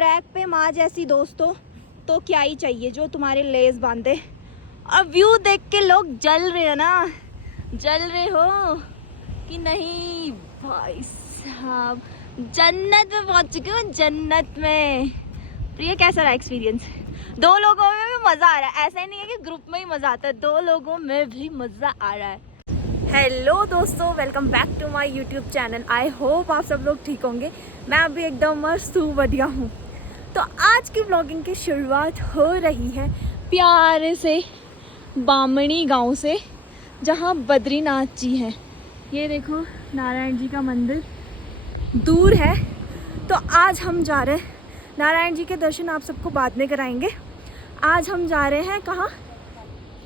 Track पे माँ जैसी दोस्तों तो क्या ही चाहिए जो तुम्हारे लेस बांधे। और व्यू देख के लोग जल रहे हो ना, जल रहे हो कि नहीं भाई साहब, जन्नत में पहुंच चुके हो, जन्नत में। प्रिया कैसा रहा एक्सपीरियंस? दो लोगों में भी मज़ा आ रहा है, ऐसा ही नहीं है कि ग्रुप में ही मज़ा आता है, दो लोगों में भी मज़ा आ रहा है। हेलो दोस्तों, welcome back to my YouTube channel. I hope आप सब लोग ठीक होंगे। मैं अभी एकदम मस्त हूँ, बढ़िया हूँ। तो आज की व्लॉगिंग की शुरुआत हो रही है प्यारे से बामणी गांव से, जहाँ बद्रीनाथ जी हैं। ये देखो नारायण जी का मंदिर दूर है। तो आज हम जा रहे हैं, नारायण जी के दर्शन आप सबको बाद में कराएंगे। आज हम जा रहे हैं कहाँ?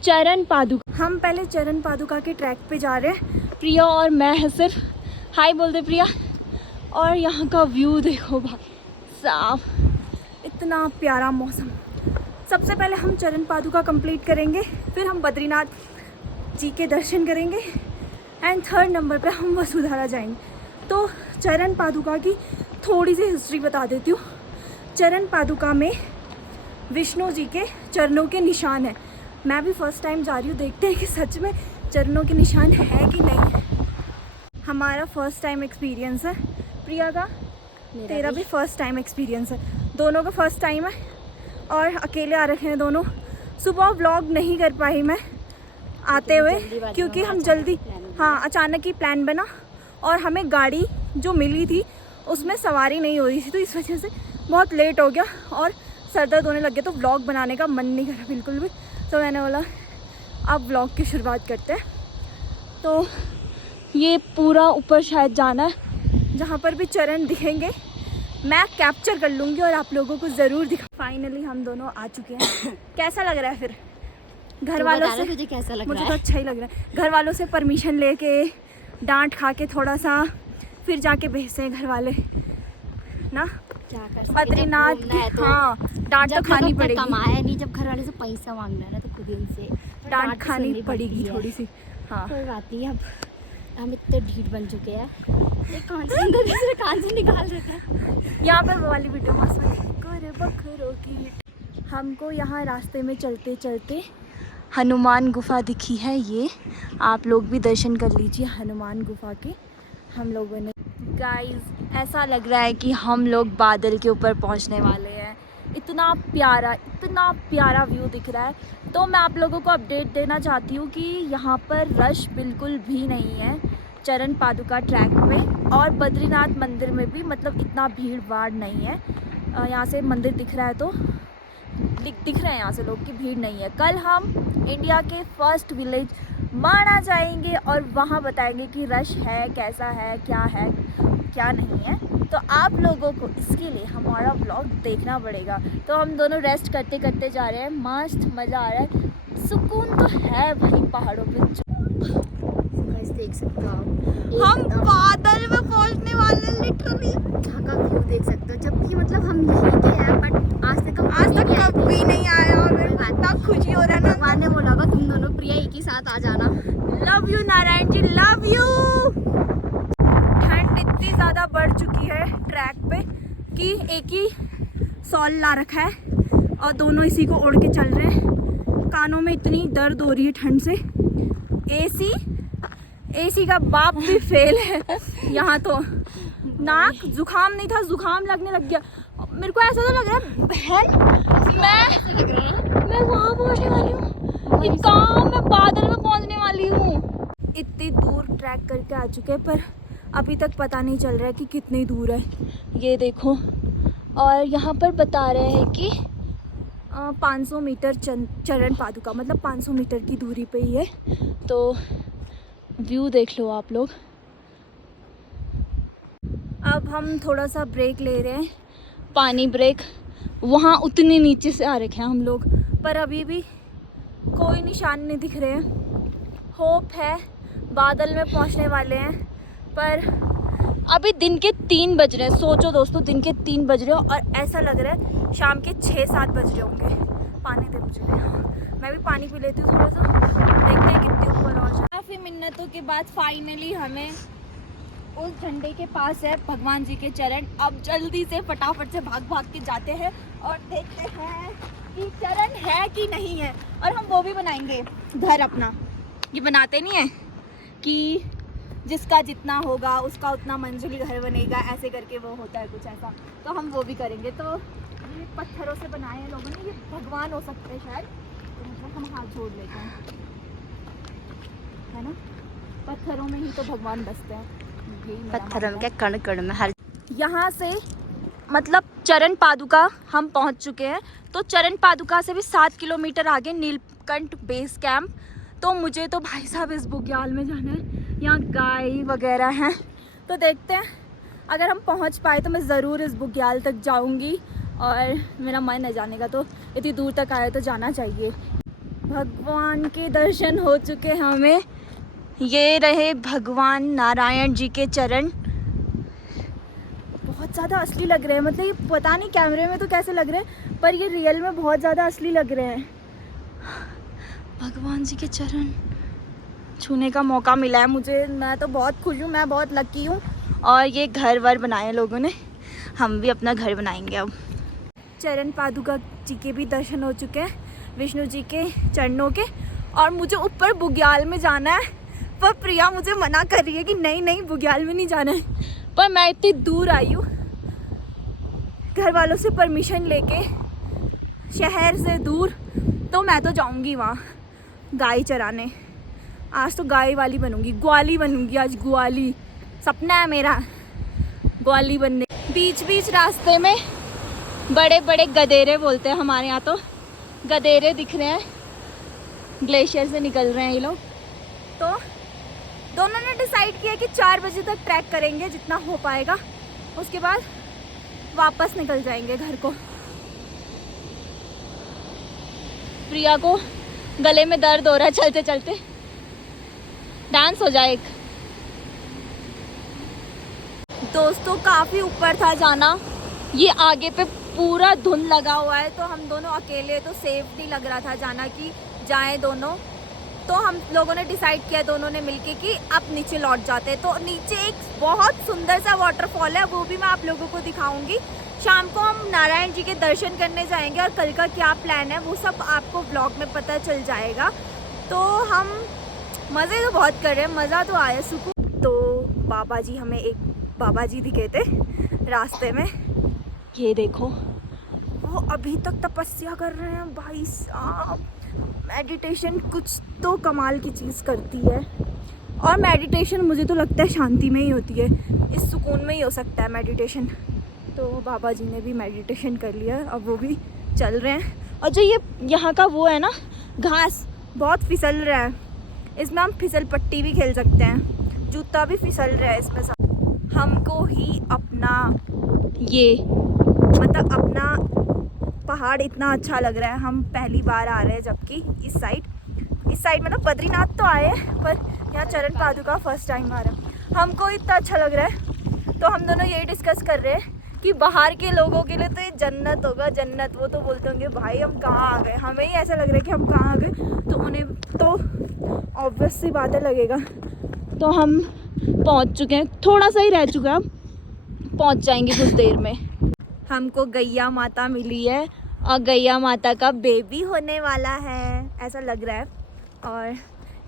चरण पादुका। हम पहले चरण पादुका के ट्रैक पे जा रहे हैं, प्रिया और मैं है सिर्फ। हाय बोल दे प्रिया। और यहाँ का व्यू देखो भाई साहब, इतना प्यारा मौसम। सबसे पहले हम चरण पादुका कंप्लीट करेंगे, फिर हम बद्रीनाथ जी के दर्शन करेंगे एंड थर्ड नंबर पे हम वसुधारा जाएंगे। तो चरण पादुका की थोड़ी सी हिस्ट्री बता देती हूँ। चरण पादुका में विष्णु जी के चरणों के निशान हैं। मैं भी फर्स्ट टाइम जा रही हूँ, देखते हैं कि सच में चरणों के निशान है कि नहीं है। हमारा फर्स्ट टाइम एक्सपीरियंस है, प्रिया का तेरा भी फर्स्ट टाइम एक्सपीरियंस है, दोनों का फर्स्ट टाइम है। और अकेले आ रखे हैं दोनों। सुबह व्लॉग नहीं कर पाई मैं आते हुए, क्योंकि हम जल्दी अचानक ही प्लान बना और हमें गाड़ी जो मिली थी उसमें सवारी नहीं हो रही थी, तो इस वजह से बहुत लेट हो गया और सर दर्द होने लग गया। तो व्लॉग बनाने का मन नहीं करा बिल्कुल भी। तो मैंने बोला अब व्लॉग की शुरुआत करते हैं। तो ये पूरा ऊपर शायद जाना है, जहाँ पर भी चरण दिखेंगे मैं कैप्चर कर लूँगी और आप लोगों को ज़रूर दिखा। फाइनली हम दोनों आ चुके हैं। कैसा लग रहा है फिर? घर वालों से तुझे कैसा लग रहा है? मुझे तो अच्छा ही लग रहा है। घर वालों से परमिशन लेके डांट खा के थोड़ा सा फिर जाके भेजते घर वाले ना। क्या कर सकते, बद्रीनाथ की डांट तो खानी पड़ेगी। कमाया नहीं, जब घर वाले से पैसा मांगना है ना तो खुद इनसे डांट खानी पड़ेगी थोड़ी सी। हाँ कोई बात नहीं, अब हम इतने ढीठ बन चुके हैं। एक कान से निकाल देते हैं। यहाँ पर वो वाली वीडियो मस्त है, बकरों की। हमको यहाँ रास्ते में चलते चलते हनुमान गुफा दिखी है। ये आप लोग भी दर्शन कर लीजिए हनुमान गुफा के। हम लोगों ने गाइस ऐसा लग रहा है कि हम लोग बादल के ऊपर पहुंचने वाले हैं। इतना प्यारा व्यू दिख रहा है। तो मैं आप लोगों को अपडेट देना चाहती हूँ कि यहाँ पर रश बिल्कुल भी नहीं है चरण पादुका ट्रैक पे, और बद्रीनाथ मंदिर में भी मतलब इतना भीड़ भाड़ नहीं है। यहाँ से मंदिर दिख रहा है तो दिख रहे हैं यहाँ से लोग की भीड़ नहीं है। कल हम इंडिया के फर्स्ट विलेज माणा जाएंगे और वहाँ बताएंगे कि रश है, कैसा है, क्या नहीं है। तो आप लोगों को इसके लिए हमारा व्लॉग देखना पड़ेगा। तो हम दोनों रेस्ट करते करते जा रहे हैं, मस्त मज़ा आ रहा है। सुकून तो है भाई पहाड़ों पे। देख सकते हो हम बादल में पहुंचने वाले हैं लिटरली। यहाँ का व्यू देख सकते हो। जब भी मतलब हम यहीं के हैं, बट आज तक कभी नहीं आया और इतना खुशी हो रहा है ना। भगवान ने बोला होगा तुम दोनों प्रिया एक ही साथ आ जाना। Love you Narayan ji, love you. ठंड इतनी ज़्यादा बढ़ चुकी है ट्रैक पे कि एक ही सॉल ला रखा है और दोनों इसी को ओढ़ के चल रहे हैं। कानों में इतनी दर्द हो रही है ठंड से। एसी का बाप भी फेल है यहाँ तो। नाक जुकाम नहीं था, जुकाम लगने लग गया मेरे को। ऐसा तो लग रहा है बहन मैं वहाँ पहुँचने वाली हूँ, काम मैं बादल में पहुँचने वाली हूँ। इतनी दूर ट्रैक करके आ चुके हैं पर अभी तक पता नहीं चल रहा है कि कितनी दूर है। ये देखो, और यहाँ पर बता रहे हैं कि 500 मीटर चरण पादुका, मतलब 500 मीटर की दूरी पे ही है। तो व्यू देख लो आप लोग। अब हम थोड़ा सा ब्रेक ले रहे हैं, पानी ब्रेक। वहाँ उतने नीचे से आ रखे हैं हम लोग, पर अभी भी कोई निशान नहीं दिख रहे हैं। होप है बादल में पहुँचने वाले हैं, पर अभी दिन के 3 बज रहे हैं। सोचो दोस्तों, दिन के 3 बज रहे हो और ऐसा लग रहा है शाम के 6-7 बज रहे होंगे। पानी दे मुझे, मैं भी पानी पी लेती हूँ थोड़ा सा, देखते हैं कितने ऊपर और जाए। काफ़ी मिन्नतों के बाद फाइनली हमें उस झंडे के पास है भगवान जी के चरण। अब जल्दी से फटाफट से भाग भाग के जाते हैं और देखते हैं कि चरण है कि नहीं है। और हम वो भी बनाएंगे घर अपना। ये बनाते नहीं है कि जिसका जितना होगा उसका उतना मंजिली घर बनेगा, ऐसे करके वो होता है कुछ ऐसा, तो हम वो भी करेंगे। तो ये पत्थरों से बनाए हैं लोगों ने, ये भगवान हो सकते हैं शायद, तो मतलब हम हाथ जोड़ लेते हैं, है ना। पत्थरों में ही तो भगवान बसते हैं, यही मेरा पत्थरों मानना के कण कण में हर है। यहाँ से मतलब चरण पादुका हम पहुँच चुके हैं। तो चरण पादुका से भी 7 किलोमीटर आगे नीलकंठ बेस कैंप। तो मुझे तो भाई साहब इस बुग्याल में जाना है, यहाँ गाय वगैरह हैं, तो देखते हैं अगर हम पहुँच पाए तो मैं ज़रूर इस बुग्याल तक जाऊँगी। और मेरा मन है जाने का, तो इतनी दूर तक आए तो जाना चाहिए। भगवान के दर्शन हो चुके हैं हमें। ये रहे भगवान नारायण जी के चरण। बहुत ज़्यादा असली लग रहे हैं, मतलब ये पता नहीं कैमरे में तो कैसे लग रहे हैं, पर ये रियल में बहुत ज़्यादा असली लग रहे हैं। भगवान जी के चरण छूने का मौका मिला है मुझे, मैं तो बहुत खुश हूँ, मैं बहुत लकी हूँ। और ये घर वर बनाए लोगों ने, हम भी अपना घर बनाएंगे अब। चरण पादुका जी के भी दर्शन हो चुके हैं, विष्णु जी के चरणों के। और मुझे ऊपर बुग्याल में जाना है, पर प्रिया मुझे मना कर रही है कि नहीं नहीं बुग्याल में नहीं जाना है। पर मैं इतनी दूर आई हूँ घर वालों से परमिशन लेके, शहर से दूर, तो मैं तो जाऊँगी वहाँ गाय चराने। आज तो गाय वाली बनूँगी, ग्वाली बनूँगी आज, ग्वाली। सपना है मेरा ग्वाली बनने। बीच बीच रास्ते में बड़े बड़े गधेरे बोलते हैं हमारे यहाँ, तो गधेरे दिख रहे हैं, ग्लेशियर से निकल रहे हैं ये लोग। तो दोनों ने डिसाइड किया कि 4 बजे तक ट्रैक करेंगे जितना हो पाएगा, उसके बाद वापस निकल जाएंगे घर को। प्रिया को गले में दर्द हो रहा है चलते चलते, डांस हो जाए एक। दोस्तों काफ़ी ऊपर था जाना, ये आगे पे पूरा धुंध लगा हुआ है, तो हम दोनों अकेले तो सेफ नहीं लग रहा था जाना कि जाएं दोनों। तो हम लोगों ने डिसाइड किया दोनों ने मिलके कि अब नीचे लौट जाते हैं। तो नीचे एक बहुत सुंदर सा वाटरफॉल है, वो भी मैं आप लोगों को दिखाऊंगी। शाम को हम नारायण जी के दर्शन करने जाएंगे, और कल का क्या प्लान है वो सब आपको व्लॉग में पता चल जाएगा। तो हम मज़े तो बहुत कर रहे हैं, मज़ा तो आया, सुकून। तो बाबा जी, हमें एक बाबा जी दिखे थे रास्ते में, ये देखो, वो अभी तक तपस्या कर रहे हैं भाई साहब। मेडिटेशन कुछ तो कमाल की चीज़ करती है, और मेडिटेशन मुझे तो लगता है शांति में ही होती है, इस सुकून में ही हो सकता है मेडिटेशन। तो बाबा जी ने भी मेडिटेशन कर लिया, अब वो भी चल रहे हैं। और जो ये यहाँ का वो है ना, घास बहुत फिसल रहा है, इसमें हम फिसल पट्टी भी खेल सकते हैं, जूता भी फिसल रहा है इसमें सब। हमको ही अपना ये मतलब अपना पहाड़ इतना अच्छा लग रहा है। हम पहली बार आ रहे हैं, जबकि इस साइड मतलब बद्रीनाथ तो आए हैं, पर यहाँ चरण पादुका फर्स्ट टाइम आ रहा है। हमको इतना अच्छा लग रहा है, तो हम दोनों यही डिस्कस कर रहे हैं कि बाहर के लोगों के लिए तो ये जन्नत होगा, जन्नत। वो तो बोलते होंगे भाई हम कहाँ आ गए, हमें ही ऐसा लग रहा है कि हम कहाँ आ गए, तो उन्हें तो ऑब्वियस सी बातें लगेगा। तो हम पहुँच चुके हैं, थोड़ा सा ही रह चुका है, पहुँच जाएंगे कुछ देर में। हमको गैया माता मिली है, और गैया माता का बेबी होने वाला है ऐसा लग रहा है। और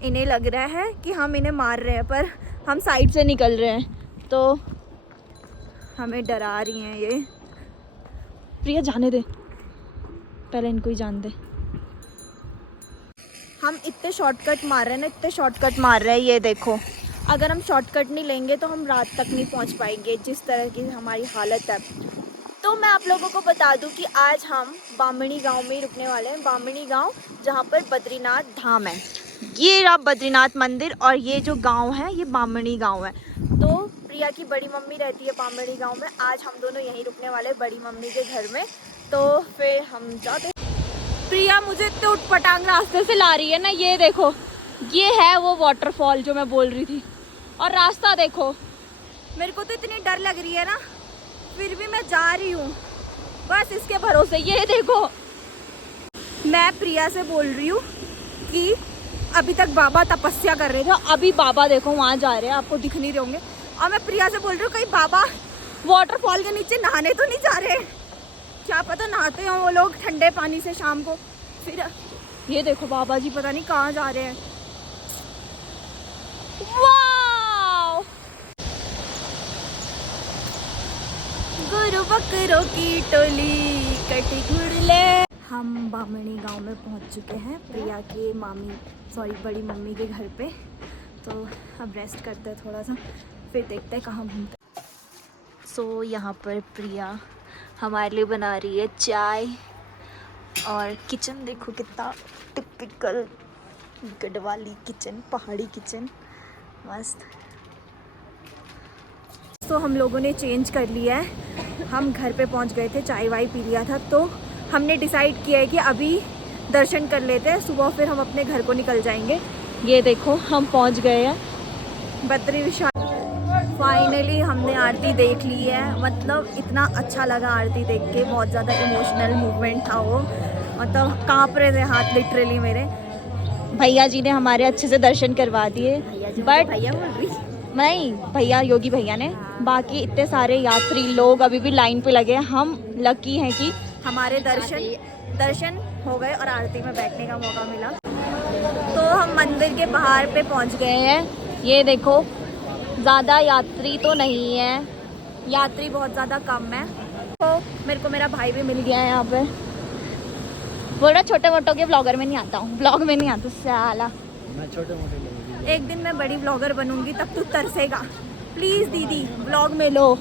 इन्हें लग रहा है कि हम इन्हें मार रहे हैं, पर हम साइड से निकल रहे हैं, तो हमें डरा रही हैं ये। प्रिया जाने दे, पहले इनको ही जान दे। हम इतने शॉर्टकट मार रहे हैं ना, इतने शॉर्टकट मार रहे हैं, ये देखो। अगर हम शॉर्टकट नहीं लेंगे तो हम रात तक नहीं पहुंच पाएंगे, जिस तरह की हमारी हालत है। तो मैं आप लोगों को बता दूं कि आज हम बामणी गांव में ही रुकने वाले हैं। बामणी गांव, जहां पर बद्रीनाथ धाम है। ये रहा बद्रीनाथ मंदिर, और ये जो गांव है ये बामणी गांव है। तो प्रिया की बड़ी मम्मी रहती है बामणी गांव में। आज हम दोनों यहीं रुकने वाले हैं, बड़ी मम्मी के घर में। तो फिर हम जाते। प्रिया मुझे इतने उटपटांग रास्ते से ला रही है ना, ये देखो, ये है वो वाटरफॉल जो मैं बोल रही थी। और रास्ता देखो, मेरे को तो इतनी डर लग रही है ना, फिर भी मैं जा रही हूँ बस इसके भरोसे। ये देखो, मैं प्रिया से बोल रही हूँ कि अभी तक बाबा तपस्या कर रहे थे, अभी बाबा देखो वहाँ जा रहे हैं, आपको दिख नहीं रहे होंगे। और मैं प्रिया से बोल रही हूँ कहीं बाबा वाटरफॉल के नीचे नहाने तो नहीं जा रहे। क्या पता नहाते हो वो लोग ठंडे पानी से शाम को। फिर ये देखो बाबा जी पता नहीं कहाँ जा रहे हैं। वाओ! गुरु बकरों की टोली कटी घुड़ले। हम बामणी गांव में पहुंच चुके हैं प्रिया के बड़ी मम्मी के घर पे। तो अब रेस्ट करते हैं थोड़ा सा, फिर देखते हैं कहाँ घूमते हैं। सो यहाँ पर प्रिया हमारे लिए बना रही है चाय। और किचन देखो कितना टिपिकल गढ़वाली किचन, पहाड़ी किचन, मस्त। तो हम लोगों ने चेंज कर लिया है, हम घर पे पहुंच गए थे, चाय वाय पी लिया था, तो हमने डिसाइड किया है कि अभी दर्शन कर लेते हैं, सुबह फिर हम अपने घर को निकल जाएंगे। ये देखो हम पहुंच गए हैं बद्री विशाल। फाइनली हमने आरती देख ली है। मतलब इतना अच्छा लगा आरती देख के, बहुत ज़्यादा इमोशनल मूवमेंट था वो। मतलब काँप रहे थे हाथ लिटरली मेरे। भैया जी ने हमारे अच्छे से दर्शन करवा दिए, बट भैया बोल रही नहीं, भैया योगी भैया ने। बाकी इतने सारे यात्री लोग अभी भी लाइन पे लगे हैं। हम लकी हैं कि हमारे दर्शन हो गए और आरती में बैठने का मौका मिला। तो हम मंदिर के बाहर पे पहुंच गए हैं। ये देखो ज़्यादा यात्री तो नहीं है, यात्री बहुत ज़्यादा कम है। तो मेरे को मेरा भाई भी मिल गया है यहाँ पे। बोल रहा छोटे मोटों के ब्लॉगर में नहीं आता हूँ, ब्लॉग में नहीं आता साला। मैं छोटे मोटे एक दिन मैं बड़ी ब्लॉगर बनूंगी, तब तू तरसेगा। प्लीज़ दीदी ब्लॉग में लो।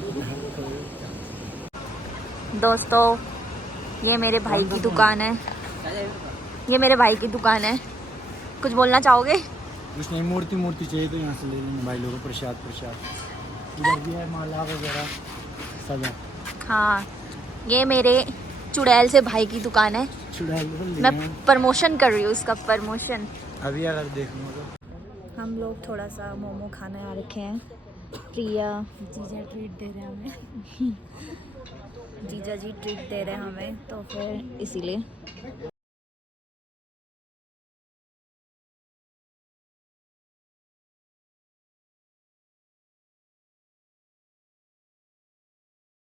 दोस्तों ये मेरे भाई की दुकान है, ये मेरे भाई की दुकान है। कुछ बोलना चाहोगे? कुछ नहीं, मूर्ति चाहिए तो यहाँ से ले लेंगे भाई लोगों को। प्रसाद इधर भी है, माला वगैरह सब है। हाँ, ये मेरे चुड़ैल से भाई की दुकान है। चुड़ैल मैं प्रमोशन कर रही हूँ, उसका प्रमोशन। अभी अगर देखूंगा तो हम लोग थोड़ा सा मोमो खाने आ रखे हैं। प्रिया जीजा ट्रीट दे रहे हैं हमें। जीजा जी ट्रीट दे रहे हैं हमें, तो फिर इसीलिए